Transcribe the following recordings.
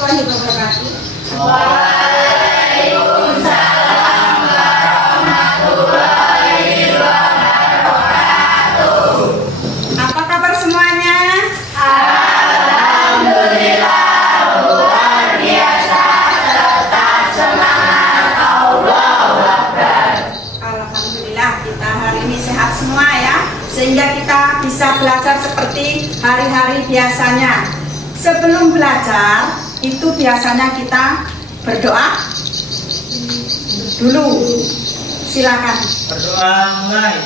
warahmatullahi wabarakatuh. Waalaikumsalam warahmatullahi wabarakatuh. Apa kabar semuanya? Alhamdulillah luar biasa, tetap semangat, Allahu Akbar. Alhamdulillah kita hari ini sehat semua ya, sehingga kita bisa belajar seperti hari-hari biasanya. Sebelum belajar itu biasanya kita berdoa dulu. Silakan. Berdoa mulai.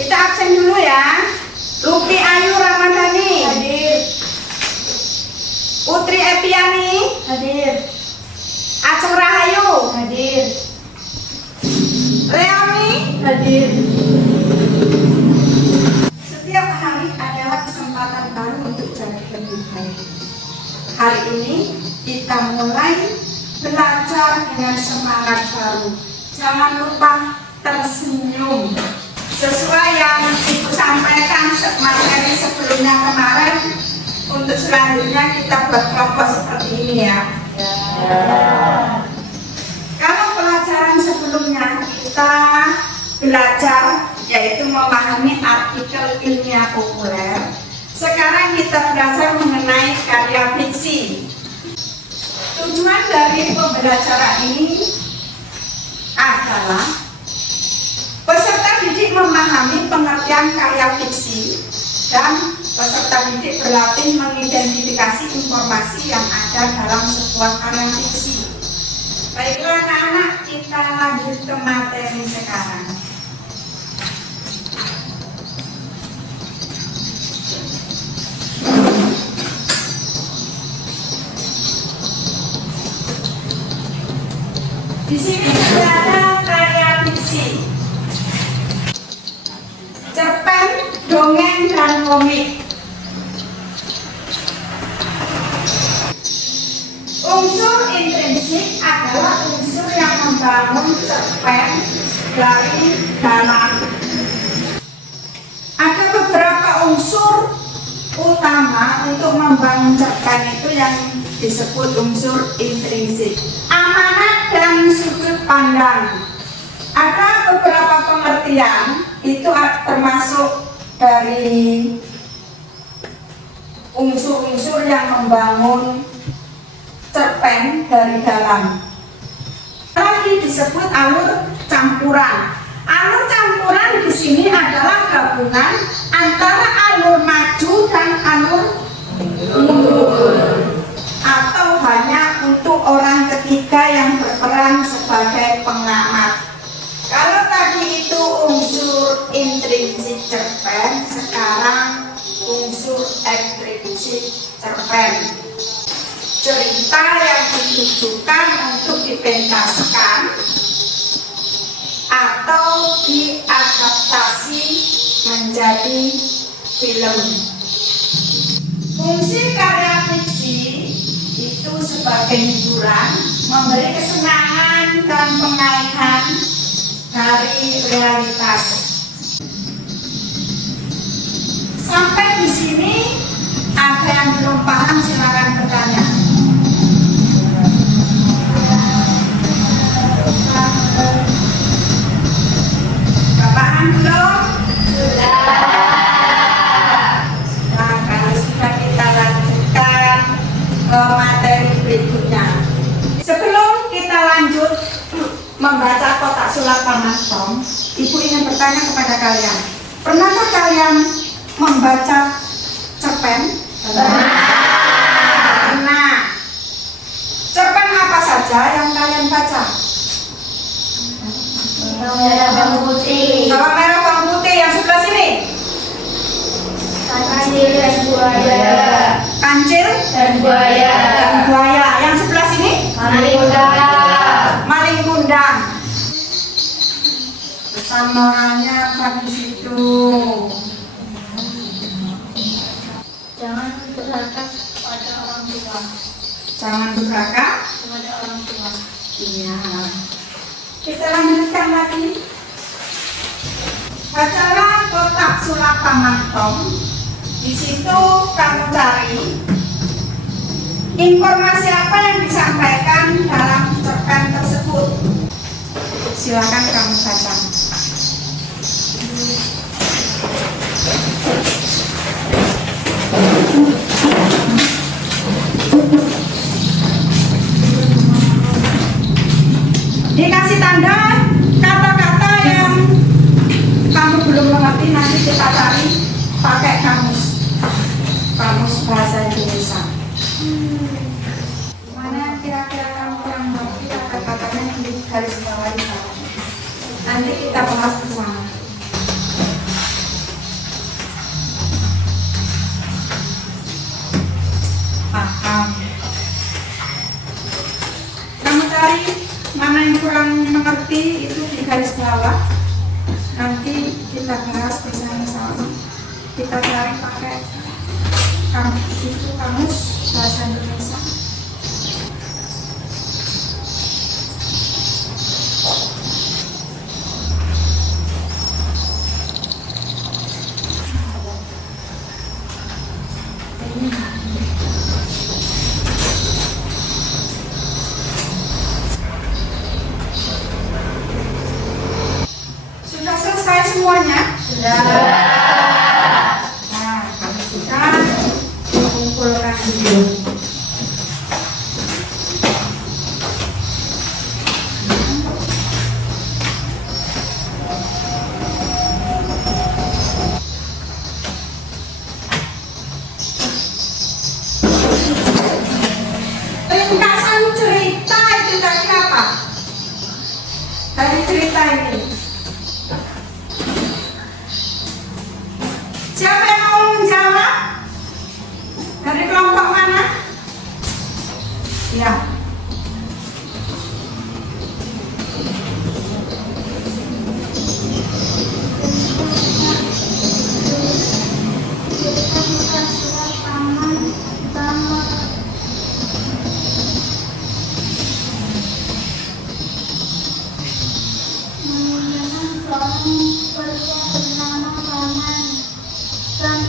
Kita absen dulu ya. Lupi Ayu Ramadhani hadir. Putri Epiani hadir. Aceng Rahayu hadir. Reami hadir. Setiap hari adalah kesempatan baru untuk jadi lebih baik. Hari ini kita mulai belajar dengan semangat baru. Jangan lupa tersenyum. Sesuai yang Ibu sampaikan materi sebelumnya kemarin, untuk selanjutnya kita buat kelompok seperti ini ya. Kalau pelajaran sebelumnya kita belajar yaitu memahami artikel ilmiah populer, sekarang kita belajar mengenai karya fiksi. Tujuan dari pembelajaran ini adalah peserta didik memahami pengertian karya fiksi dan peserta didik berlatih mengidentifikasi informasi yang ada dalam sebuah karya fiksi. Baiklah anak-anak, kita lanjut ke materi sekarang. Di sini sudah ada karya fiksi. Cerpen, dongeng, dan komik. Unsur intrinsik adalah unsur yang membangun cerpen dari dalam. Ada beberapa unsur utama untuk membangun cerpen itu yang disebut unsur intrinsik. Amanat dan sudut pandang. Ada beberapa pengertian itu termasuk dari unsur-unsur yang membangun cerpen dari dalam. Lagi disebut alur campuran. Alur campuran di sini adalah gabungan antara alur maju dan alur mundur, atau hanya untuk orang ketiga yang berperan sebagai pengamat. Kalau tadi itu unsur intrinsik cerpen, sekarang unsur ekstrinsik cerpen. Cerita yang ditujukan untuk dipentaskan atau diadaptasi menjadi film. Fungsi karya fiksi itu sebagai hiburan, memberi kesenangan dan pengalihan dari realitas. Sampai di sini ada yang belum paham, silakan bertanya. Bapak belum? Sudah. Nah, kalau sudah kita lanjutkan ke materi berikutnya. Sebelum kita lanjut membaca kotak sulap Panastom, Ibu ingin bertanya kepada kalian, pernahkah kalian membaca cerpen? Pernah. Cerpen apa saja yang kalian baca? Bawang merah, bawang putih, Bawang merah, bawang putih. Yang sebelah sini? kancil dan buaya, Kancil dan buaya, dan buaya. Yang sebelah sini? maling kundang. Maling kundang. Pesan moralnya apa di situ? Jangan durhaka pada orang tua. Jangan durhaka Kepada orang tua. Iya. Kita lanjutkan lagi. Bacalah kotak surat pamantong. Di situ kamu cari informasi apa yang disampaikan dalam cerpen tersebut. Silakan kamu baca. Dikasih tanda kata-kata yang kamu belum mengerti, nanti kita cari pakai kamus bahasa Indonesia. Mana yang kira-kira kamu kurang mengerti kata-katanya yang di garis bawah di bawah. Nanti kita bahas bersama. Paham. Kamu cari mana yang kurang mengerti itu di garis bawah. Nanti kita bahas bersama-sama. Kita cari pakai kamus bahasa Indonesia. Sudah selesai semuanya? Sudah. Nah, kami kita kumpulkan dulu. Ringkasan cerita itu tadi apa? Dari cerita ini. Siapa yang mau menjawab? Dari kelompok mana? Ya.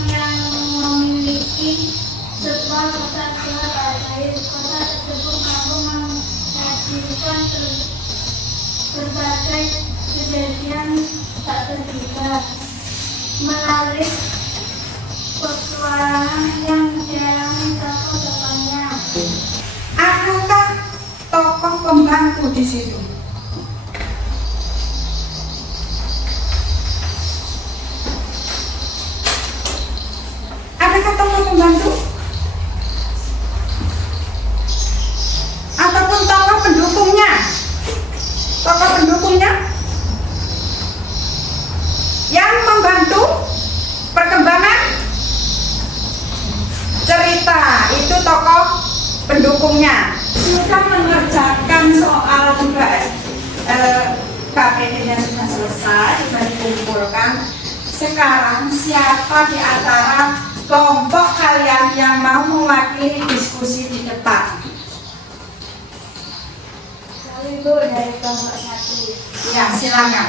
Yang memiliki sebuah kota surat ajaib. Kota tersebut mampu menyajikan berbagai kejadian tak terduga melalui petualangan yang dialami tokoh-tokohnya. Adakah tokoh pembantu di situ? Adakah tokoh pembantu? Ataupun tokoh pendukungnya? Tokoh pendukungnya yang membantu perkembangan cerita itu tokoh pendukungnya. Sudah mengerjakan soal juga KPD-nya sudah selesai, sudah dikumpulkan. Sekarang siapa di antara kelompok kalian yang mau mewakili diskusi di depan? Ibu dari kelompok 1. Ya, silakan.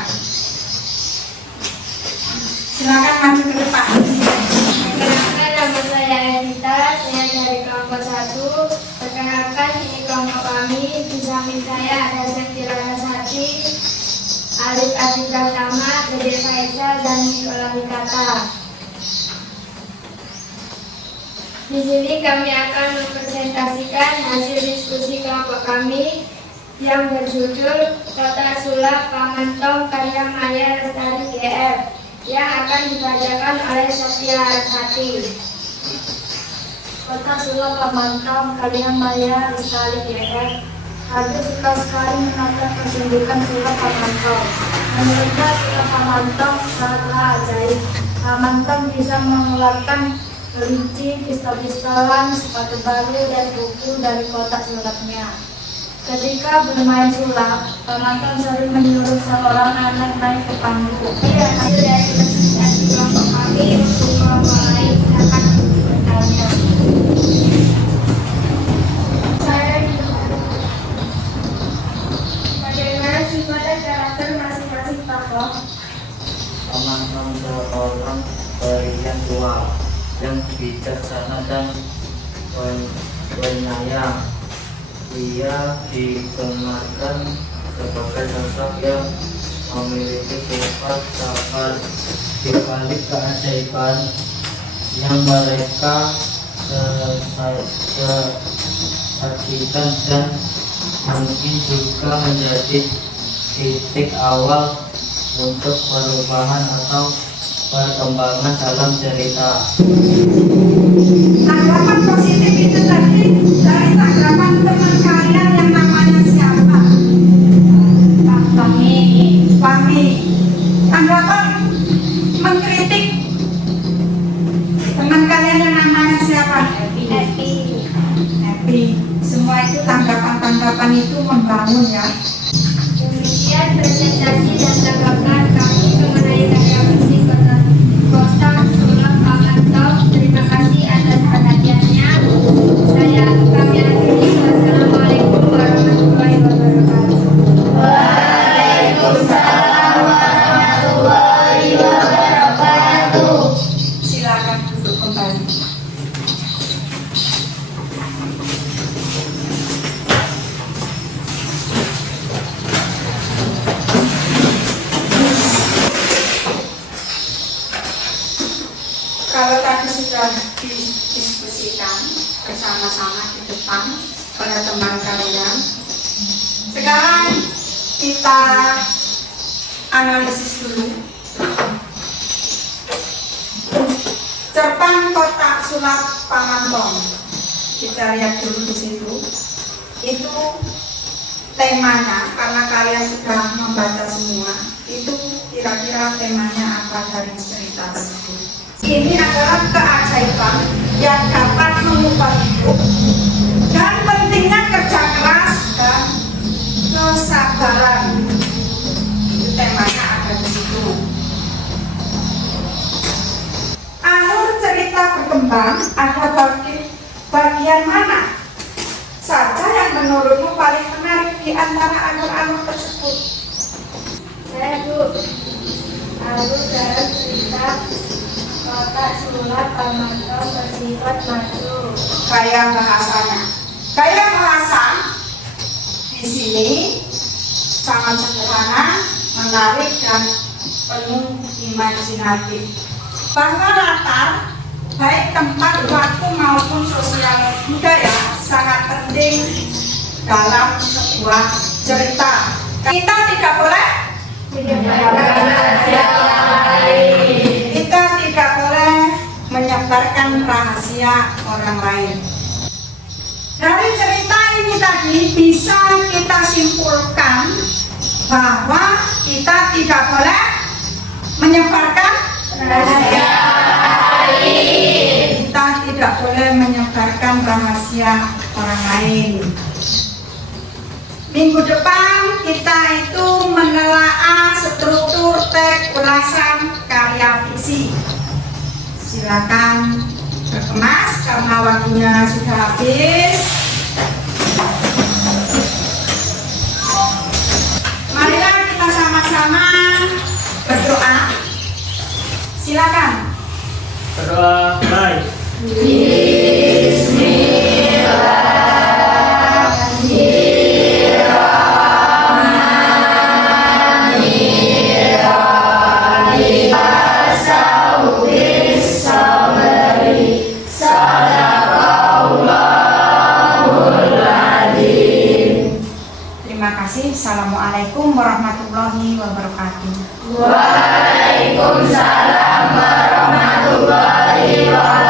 Silakan maju ke depan. Perkenalkan, nama saya Evita, saya dari kelompok 1. Perkenalkan, ini kelompok kami. Di samping saya ada Septirana Sati, Alif Adi Pratama, Dede Faisal, dan Nikola Mikata. Di sini kami akan mempresentasikan hasil diskusi kelompok kami yang berjudul Kota Sulap Pamantong karya Maya Lestari GF yang akan dibacakan oleh Sophia Sati. Kota Sulap Pamantong karya Maya Lestari GF. Aku suka sekali menonton pertunjukan sulap Pamantong. Menurutnya sulap Pamantong sangatlah ajaib. Pamantong bisa mengeluarkan kelinci, pistol-pistolan, sepatu baru, dan buku dari kotak sulapnya. Ketika bermain sulap, Pamantong sering menyuruh seorang anak naik ke panggung. Hasil dari presentasi kelompok kami untuk kelompok lain akan bertanya. Paman seorang pria tua yang bijaksana dan penyayang. Ia dikenalkan sebagai sosok yang memiliki sifat sabar. Di balik keajaiban yang mereka saksikan dan mungkin juga menjadi titik awal untuk perubahan atau perkembangan dalam cerita. Tanggapan positif itu tadi dari tanggapan teman kalian yang namanya siapa? Fahmi. Tanggapan mengkritik teman kalian yang namanya siapa? Happy. Semua itu tanggapan-tanggapan itu membangun ya. Demikian presentasi dan tanggapan kami mengenai karya fiksi Kota Sulap Pamantau. Terima kasih atas perhatiannya. Kami akhiri. Wassalamualaikum warahmatullahi wabarakatuh. Waalaikumsalam warahmatullahi wabarakatuh. Silakan duduk kembali. Kalau tadi sudah didiskusikan bersama-sama di depan oleh teman kalian, sekarang kita analisis dulu cerpen Kotak Sulap Pamantong. Kita lihat dulu di situ. Itu temanya, karena kalian sudah membaca semua. Itu kira-kira temanya apa dari cerita tersebut. Ini adalah keajaiban yang dapat mengubah hidup dan pentingnya kerja keras dan kesabaran. Itu temanya ada di situ. Alur cerita berkembang, ada bagian mana saja yang menurutmu paling menarik di antara alur-alur tersebut? Saya alur dalam cerita Kotak Sulap Pamantau bersifat masuk. Gaya bahasanya. Gaya bahasa di sini sangat sederhana, menarik dan penuh imajinatif. Bahwa latar, baik tempat, waktu maupun sosial budaya sangat penting dalam sebuah cerita. Kita tidak boleh menyebarkan rahasia orang lain. Dari cerita ini tadi bisa kita simpulkan bahwa kita tidak boleh menyebarkan rahasia lain. Kita tidak boleh menyebarkan rahasia orang lain. Minggu depan kita itu menelaah struktur teks ulasan karya fiksi. Silakan berkemas karena waktunya sudah habis. Marilah kita sama-sama berdoa. Silakan. Berdoa, baik. Terima kasih. Assalamualaikum warahmatullahi wabarakatuh. Waalaikumsalam warahmatullahi wabarakatuh.